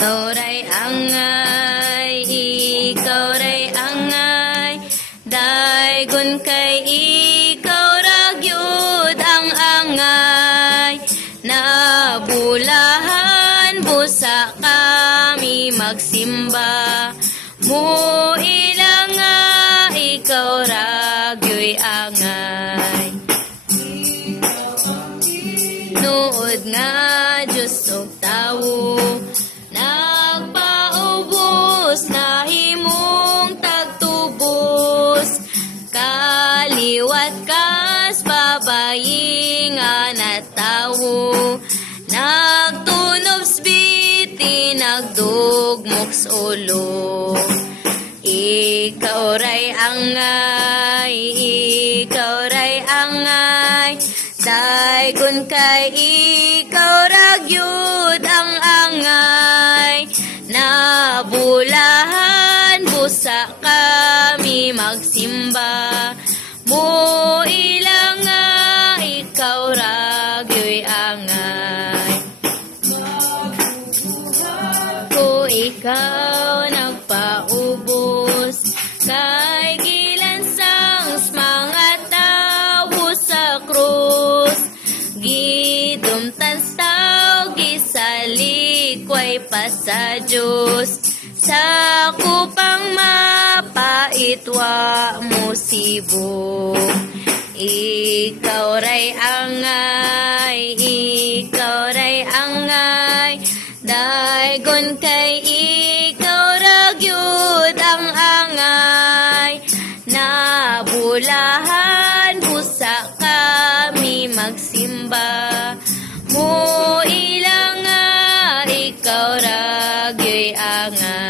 ikaw ray angay, daygon kay ikaw ragyod ang angay. Nabulahan busa kami magsimba, mo ilang nga ikaw ragyoy angay. Nood nga Diyos o tawo, nagpaubos na himong tagtubos, kaliwat kas babayi nga na tawo, nagtunobs biti nagdugmoks ulo. Ikaw ray angay, ikaw ray angay, daygon kay ikaw ragyod ang angay. Nabulahan busa kami magsimba, mo ilang nga ikaw ragyoy angay. Ko ikaw nagpaubos, kay gilansang mga tawo sa krus, gidumtan taw gisalikway pa sa Diyos, sa kupang mapaitwa mo sibo. Ikaw ray angay, ikaw ray angay, daygon kay ikaw ragyod ang angay. Nabulahan busa kami magsimba, mo ilang nga ikaw ragyoy angay.